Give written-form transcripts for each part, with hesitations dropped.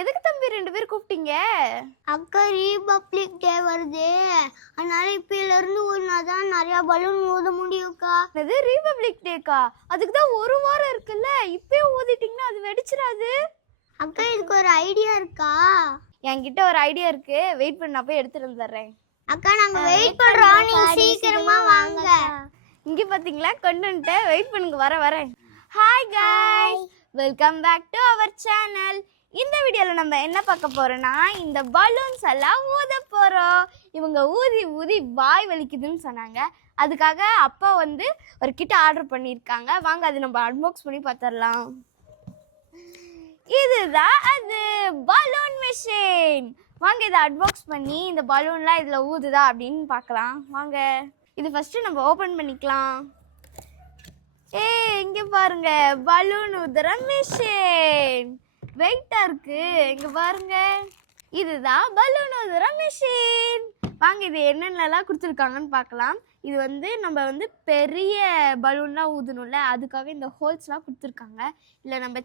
எதுக்கு தம்பி 2 பேர் கூப்பிட்டீங்க? அக்கா ரிபப்ளிக் டே வருது, அதனால இப்பல இருந்து ஒரு நாள் தான் நிறைய பலூன் ஊத முடியும்க்கா. இது ரிபப்ளிக் டேக்கா? அதுக்கு தான் 1 வாரம் இருக்குல்ல, இப்பயே ஊதிட்டீங்கன்னா அது வெடிச்சிராது? அக்கா இதுக்கு ஒரு ஐடியா இருக்கா? என்கிட்ட ஒரு ஐடியா இருக்கு, வெயிட் பண்ண நான் போய் எடுத்துட்டு வந்துடுறேன். அக்கா நாங்க வெயிட் பண்றோம், நீங்க சீக்கிரமா வாங்க. இங்க பாத்தீங்களா கொண்டு வந்துட்டேன், வெயிட் பண்ணுங்க, வரேன். Hi guys, welcome back to our channel. இந்த வீடியோவில் நம்ம என்ன பார்க்க போகிறோன்னா, இந்த பலூன்ஸ் எல்லாம் ஊத போகிறோம். இவங்க ஊதி வாய் வலிக்குதுன்னு சொன்னாங்க. அதுக்காக அப்பா வந்து ஒரு கிட்ட ஆர்டர் பண்ணியிருக்காங்க. வாங்க அது நம்ம அன்பாக்ஸ் பண்ணி பார்த்துடலாம். இதுதான் அது பலூன் மிஷின். வாங்க இதை அன்பாக்ஸ் பண்ணி இந்த பலூன்லாம் இதில் ஊதுதா அப்படின்னு பார்க்கலாம். வாங்க இது ஃபஸ்ட்டு நம்ம ஓப்பன் பண்ணிக்கலாம். இங்கே பாருங்க, பலூன் ஊதுற மிஷின் வெயிட்டா இருக்கு. இங்க பாருங்க, இதுதான் பலூன் ஊதுற மிஷின். வாங்க இது என்னென்னலாம் கொடுத்துருக்காங்கன்னு பார்க்கலாம். இது வந்து நம்ம வந்து பெரிய பலூன்லாம் ஊதணும்ல, அதுக்காக இந்த ஹோல்ஸ்லாம் கொடுத்துருக்காங்க. இல்லை நம்ம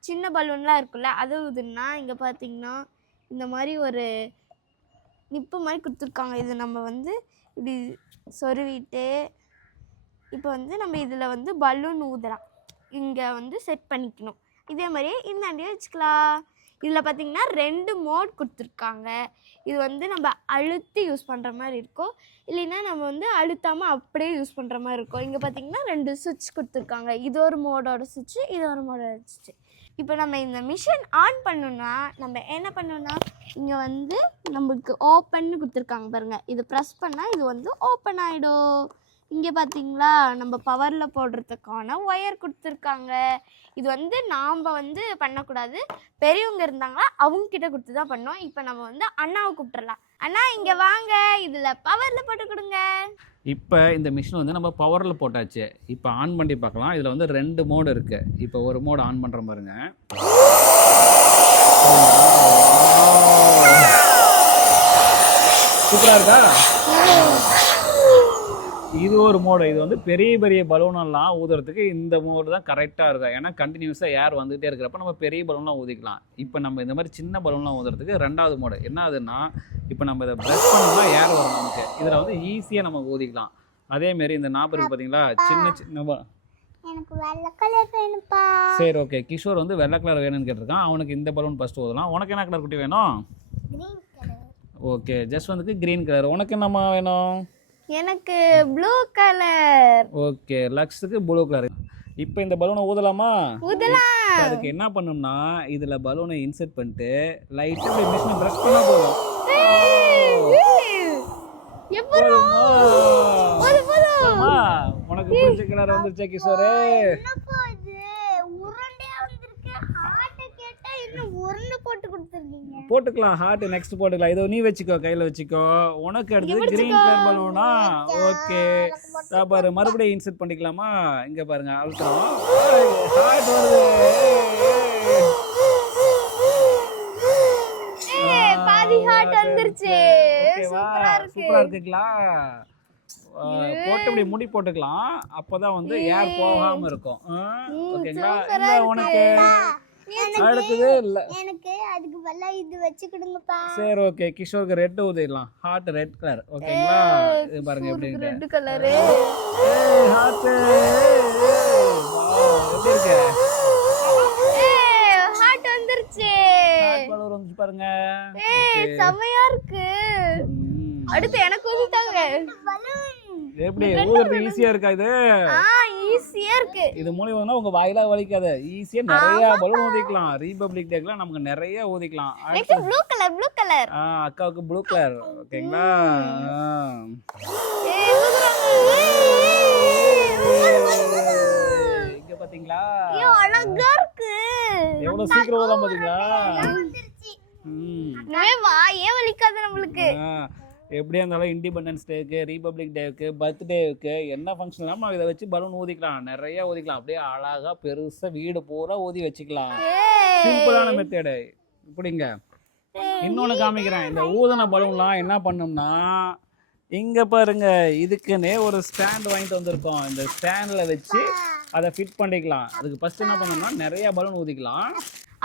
சின்ன பலூன்லாம் இருக்குல்ல, அதை ஊதுனா இங்கே பார்த்தீங்கன்னா இந்த மாதிரி ஒரு நிப்பு மாதிரி கொடுத்துருக்காங்க. இது நம்ம வந்து இப்படி சொருவிட்டு இப்போ வந்து நம்ம இதில் வந்து பலூன் ஊதலாம். இங்கே வந்து செட் பண்ணிக்கணும். இதே மாதிரியே இந்தாண்டியே வச்சுக்கலாம். இதில் பார்த்திங்கன்னா 2 மோட் கொடுத்துருக்காங்க. இது வந்து நம்ம அழுத்தி யூஸ் பண்ணுற மாதிரி இருக்கும், இல்லைன்னா நம்ம வந்து அழுத்தாமல் அப்படியே யூஸ் பண்ணுற மாதிரி இருக்கும். இங்கே பார்த்திங்கன்னா 2 சுவிட்ச் கொடுத்துருக்காங்க. இது ஒரு மோடோட சுவிட்சு, இது ஒரு மோடோட சுவிட்சு. இப்போ நம்ம இந்த மிஷின் ஆன் பண்ணணுன்னா நம்ம என்ன பண்ணணும்னா, இங்கே வந்து நம்மளுக்கு ஓப்பன்னு கொடுத்துருக்காங்க பாருங்கள். இது ப்ரெஸ் பண்ணால் இது வந்து ஓப்பன் ஆகிடும். இங்கே பார்த்தீங்களா நம்ம பவரில் போடுறதுக்கான ஒயர் கொடுத்துருக்காங்க. இது வந்து நாம் வந்து பண்ணக்கூடாது, பெரியவங்க இருந்தாங்களா அவங்கக்கிட்ட கொடுத்து தான் பண்ணோம். இப்போ நம்ம வந்து அண்ணாவை கூப்பிட்டுறலாம். அண்ணா இங்கே வாங்க, இதில் பவரில் போட்டு கொடுங்க. இப்போ இந்த மிஷின் வந்து நம்ம பவரில் போட்டாச்சு. இப்போ ஆன் பண்ணி பார்க்கலாம். இதில் வந்து 2 மோடு இருக்குது. இப்போ ஒரு மோடு ஆன் பண்ணுற பாருங்க. சூப்பராக இருக்கா? இது ஒரு மோடு. இது வந்து பெரிய பலூனெல்லாம் ஊதுறதுக்கு இந்த மோடு தான் கரெக்டாக இருக்கும். ஏன்னா கண்டினியூஸாக ஏர் வந்துகிட்டே இருக்கிறப்ப நம்ம பெரிய பலூன்லாம் ஊதிக்கலாம். இப்போ நம்ம இந்த மாதிரி சின்ன பலூன்லாம் ஊதுறதுக்கு 2வது மோடு என்ன ஆகுதுன்னா, இப்போ நம்ம இதை ப்ரெஸ் பண்ணோம்னா ஏர் வரும் நமக்கு. இதில் வந்து ஈஸியாக நம்ம ஊதிக்கலாம். அதேமாரி இந்த நாப் இருக்குது பார்த்தீங்களா, சின்ன எனக்கு வெள்ளை கலர் வேணும்ப்பா. சரி ஓகே, கிஷோர் வந்து வெள்ளை கலர் வேணும்னு கேட்டிருக்கான். அவனுக்கு இந்த பலூன் ஃபஸ்ட்டு ஊதலாம். உனக்கு என்ன கலர் குட்டி வேணும்? Green colour. ஓகே, ஜஸ்ட் வந்து க்ரீன் கலர். உனக்கு என்னம்மா வேணும்? எனக்கு ப்ளூ கலர். ஓகே, லக்ஸுக்கு ப்ளூ கலர். இப்போ இந்த பலூனை ஊதலாமா? ஊதலாம். அதுக்கு என்ன பண்ணணும்னா, இதில் பலூனை இன்செர்ட் பண்ணிட்டு லைட்டாக மிஷினை ப்ரெஸ் பண்ணால் போதும். உனக்கு பிடிச்ச கலர் வந்துருச்சா கிஷோரே? போட்டுக்கலாம், ஹார்ட் நெக்ஸ்ட் போட்டுக்கலாம். இதோ நீ வச்சுக்கோ, கையில் வச்சுக்கோ. உனக்கு அடுத்தது கிரீன் கலர் பலூனா? ஓகே, பாரு மறுபடியும் இன்செர்ட் பண்ணிக்கலாமா? இங்கே பாருங்க, அழுத்தம், ஹார்ட் வருது. பாதி ஹார்ட் வந்துருச்சு. சூப்பரா இருக்குங்களா? போட்டு இப்படி முடி போட்டுக்கலாம், அப்போதான் வந்து ஏர் போகாம இருக்கும். ஓகேங்களா? இந்த உனக்கு அடுத்தது இல்ல, எனக்கு அதுக்கு பதிலா இது வச்சு கொடுங்கப்பா. சரி ஓகே, கிஷோருக்கு ரெட் ஊதிடலாம். Heart red colour. ஓகேங்களா? இது பாருங்க எப்படி இருக்கு. ரெட் கலர் ஹார்ட் எப்படி இருக்கு? ஹார்ட் வந்துருச்சு. ஹார்ட் கலர் வந்து பாருங்க, செமையா இருக்கு. அடுத்து எனக்கு ஊதிட்டாங்க. எப்படி ஊதுறது ஈஸியா இருக்கா? இது ஈஸியா இருக்கு. இது மூலமா உங்க வாயில வலிக்காத, ஈஸியா நிறைய பலூன் ஊதிக்கலாம். ரிபப்ளிக் டேக்குலாம் நமக்கு நிறைய ஊதிக்கலாம். Next blue colour. அக்காவுக்கு ப்ளூ கலர். ஓகேங்களா? இங்க பாத்தீங்களா அழகா இருக்கு. எவ்வளவு சீக்கிரம் ஊதலாம் பாத்தீங்களா? வாயே வலிக்காது நம்மளுக்கு. எப்படியா இருந்தாலும் இண்டிபெண்டன்ஸ் டேக்கு, ரிபப்ளிக் டேக்கு, பர்த்டேவுக்கு என்ன ஃபங்க்ஷன் நம்ம இதை வச்சு பலூன் ஊதிக்கலாம், நிறைய ஊதிக்கலாம். அப்படியே அழகா பெருசா வீடு பூரா ஊதி வச்சுக்கலாம். சிம்பிளான மெத்தேடு. இப்படிங்க இன்னொன்று காமிக்கிறேன். இந்த ஊதன பலூன்லாம் என்ன பண்ணோம்னா, இங்கே பாருங்க, இதுக்குன்னே ஒரு ஸ்டாண்ட் வாங்கிட்டு வந்திருக்கோம். இந்த ஸ்டாண்டில் வச்சு அதை ஃபிட் பண்ணிக்கலாம். அதுக்கு ஃபஸ்ட்டு என்ன பண்ணோம்னா, நிறைய பலூன் ஊதிக்கலாம்.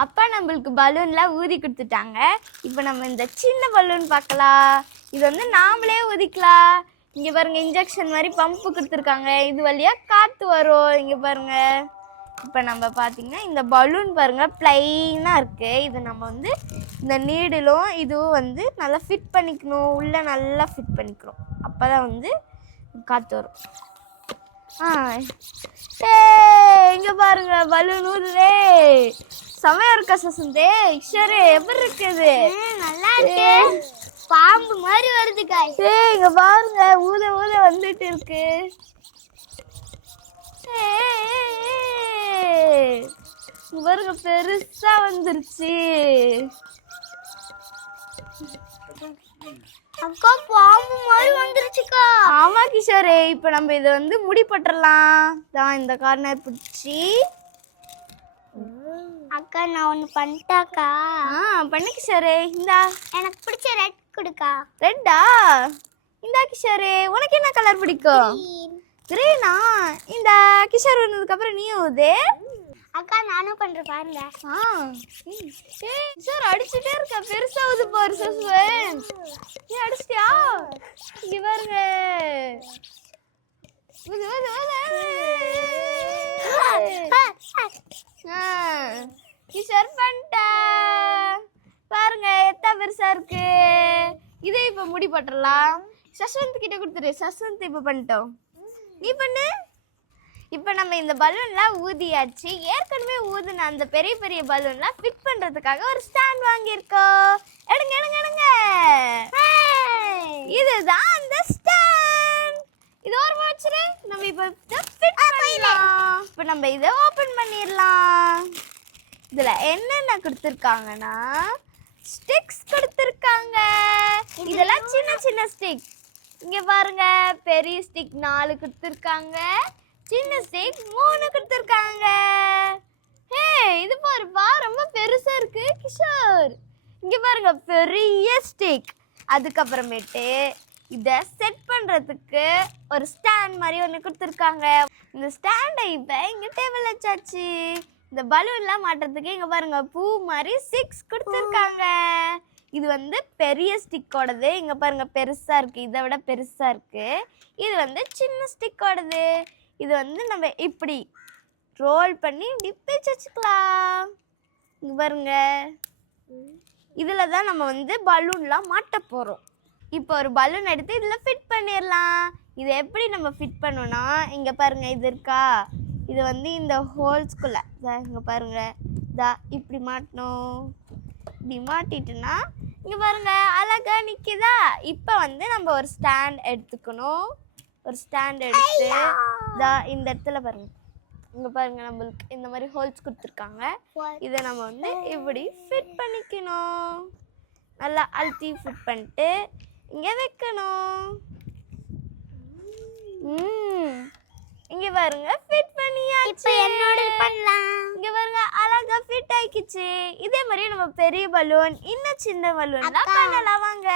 அப்பா நம்மளுக்கு பலூன்லாம் ஊதி கொடுத்துட்டாங்க. இப்போ நம்ம இந்த சின்ன பலூன் பார்க்கலாம். இது வந்து நாமளே ஊதிக்கலாம். இங்கே பாருங்க, இன்ஜெக்ஷன் மாதிரி பம்பு கொடுத்துருக்காங்க. இது வழியாக காற்று வரும். இங்கே பாருங்க. இப்போ நம்ம பார்த்தீங்கன்னா இந்த பலூன் பாருங்கள் ப்ளைனாக இருக்குது. இது நம்ம வந்து இந்த நீடிலும் இதுவும் வந்து நல்லா ஃபிட் பண்ணிக்கணும். உள்ளே நல்லா ஃபிட் பண்ணிக்கிறோம். அப்போ தான் வந்து காற்று வரும். இங்க பாருங்க, பலூன் ஊதுதே. செமையா இருக்கா சசந்தே? ஈஸ்வரே எப்படி இருக்குது? நல்லா இருக்கு. பாம்பு மாதிரி வருது காய். இங்க பாருங்க, ஊத ஊத வந்துட்டு இருக்கு. இங்க பாருங்க, பெருசா வந்துருச்சு. அக்கா பாம்பு மாதிரி வந்துருச்சுக்கா. ஆமா கிஷோரே, இப்ப நம்ம இதை வந்து முடி பட்டறலாம். தான் இந்த கார்னர் பிடிச்சி. அக்கா நான் ஒன்று பண்ணிட்டாக்கா. பண்ணு கிஷோரே. இந்தா எனக்கு பிடிச்ச ரெட் கொடுக்கா. ரெட்டா? இந்தா கிஷோரே, உனக்கு என்ன கலர் பிடிக்கும்? கிரீனா? இந்த கிஷோர் வந்ததுக்கு அப்புறம் நீ ஊது. அக்கா நானும் பண்றேன் பாருங்க. சார் அடிச்சுட்டே இருக்க, பெருசா ஊது பாரு சசுவன். நீ அடிச்சிட்டியா? இங்க பாருங்க. ஊது ஊது ஊது. கிஷோர் பண்ணிட்டா பாருங்க, எத்தனை பெருசா இருக்கு. இதே இப்ப முடி பட்டறலாம். சஸ்வந்த் கிட்ட கொடுத்துரு. சஸ்வந்த் இப்ப பண்ணிட்டோம். நீ பண்ணு. இப்போ நம்ம இந்த பலூன்லாம் ஊதியாச்சு. ஏற்கனவே ஊதுன அந்த பெரிய பெரிய பலூன்லாம் ஃபிட் பண்ணுறதுக்காக ஒரு ஸ்டாண்ட் வாங்கியிருக்கோம். எடுங்க எடுங்க எடுங்க. இதுதான் அந்த ஸ்டாண்ட். இது ஓரமாக வச்சுரு. நம்ம இப்போ ஃபிட் பண்ணிடலாம். இப்போ நம்ம இதை ஓப்பன் பண்ணிடலாம். இதில் என்னென்ன கொடுத்துருக்காங்கன்னா ஸ்டிக்ஸ் கொடுத்துருக்காங்க. இதெல்லாம் சின்ன சின்ன ஸ்டிக். இங்கே பாருங்க, பெரிய ஸ்டிக் 4 கொடுத்துருக்காங்க, சின்ன ஸ்டிக் 3 கொடுத்துருக்காங்க. இது பாருப்பா, ரொம்ப பெருசா இருக்கு கிஷோர். இங்க பாருங்க, பெரிய ஸ்டிக். அதுக்கப்புறமேட்டு இதை செட் பண்றதுக்கு ஒரு ஸ்டாண்ட் மாதிரி ஒன்று கொடுத்துருக்காங்க. இந்த ஸ்டாண்டை இப்போ இங்க டேபிள் வச்சாச்சு. இந்த பலூன்லாம் மாட்டுறதுக்கு இங்க பாருங்க, பூ மாதிரி 6 கொடுத்துருக்காங்க. இது வந்து பெரிய ஸ்டிக்கோடது. இங்க பாருங்க, பெருசா இருக்கு, இதை விட பெருசா இருக்கு. இது வந்து சின்ன ஸ்டிக்கோடது. இது வந்து நம்ம இப்படி ரோல் பண்ணி இப்படி பிச்சு வச்சுக்கலாம். இங்க பாருங்க, இதில் தான் நம்ம வந்து பலூன்லாம் மாட்ட போகிறோம். இப்போ ஒரு பலூன் எடுத்து இதில் ஃபிட் பண்ணிடலாம். இதை எப்படி நம்ம ஃபிட் பண்ணோன்னா, இங்கே பாருங்க, இது இருக்கா, இது வந்து இந்த ஹோல்ஸ்குள்ளே இங்கே பாருங்க, இப்படி மாட்டணும். இப்படி மாட்டிட்டுனா இங்கே பாருங்க, அழகா நிற்கிதா. இப்போ வந்து நம்ம ஒரு ஸ்டாண்ட் எடுத்துக்கணும். ஒரு ஸ்டாண்ட் எடுத்து இந்த இடத்துல பாருங்க, இங்கே பாருங்க, நம்மளுக்கு இந்த மாதிரி ஹோல்ஸ் கொடுத்துருக்காங்க. இதை நம்ம வந்து இப்படி ஃபிட் பண்ணிக்கணும். நல்லா அழுத்தி ஃபிட் பண்ணிட்டு இங்கே வைக்கணும். இங்கே பாருங்க, ஃபிட் பண்ணியாச்சு. என்னோட பண்ணலாம். இங்கே பாருங்க, அழகா ஃபிட் ஆயிடுச்சு. இதே மாதிரி நம்ம பெரிய பலூன், இன்னும் சின்ன பலூன்லாம் பண்ணலாம் வாங்க.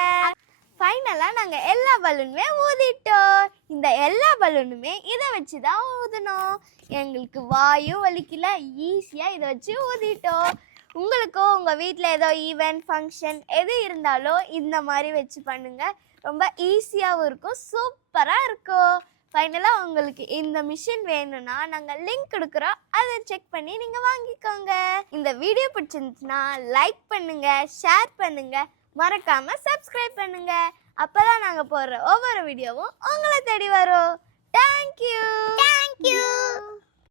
ஃபைனலாக நாங்கள் எல்லா பலூனுமே ஊதிட்டோம். இந்த எல்லா பலூனுமே இதை வச்சு தான் ஊதணும். எங்களுக்கு வாயும் வலிக்கல, ஈஸியாக இதை வச்சு ஊதிட்டோம். உங்களுக்கும் உங்கள் வீட்டில் ஏதோ ஈவெண்ட் ஃபங்க்ஷன் எது இருந்தாலும் இந்த மாதிரி வச்சு பண்ணுங்கள். ரொம்ப ஈஸியாகவும் இருக்கும், சூப்பராக இருக்கும். ஃபைனலாக உங்களுக்கு இந்த மிஷின் வேணும்னா நாங்கள் லிங்க் கொடுக்குறோம், அதை செக் பண்ணி நீங்கள் வாங்கிக்கோங்க. இந்த வீடியோ பிடிச்சிருந்துச்சுன்னா லைக் பண்ணுங்கள், ஷேர் பண்ணுங்கள், மறக்காமல் சப்ஸ்கிரைப் பண்ணுங்கள். அப்போ தான் நாங்கள் போடுற ஒவ்வொரு வீடியோவும் உங்களை தேடி வரும். தேங்க்யூ.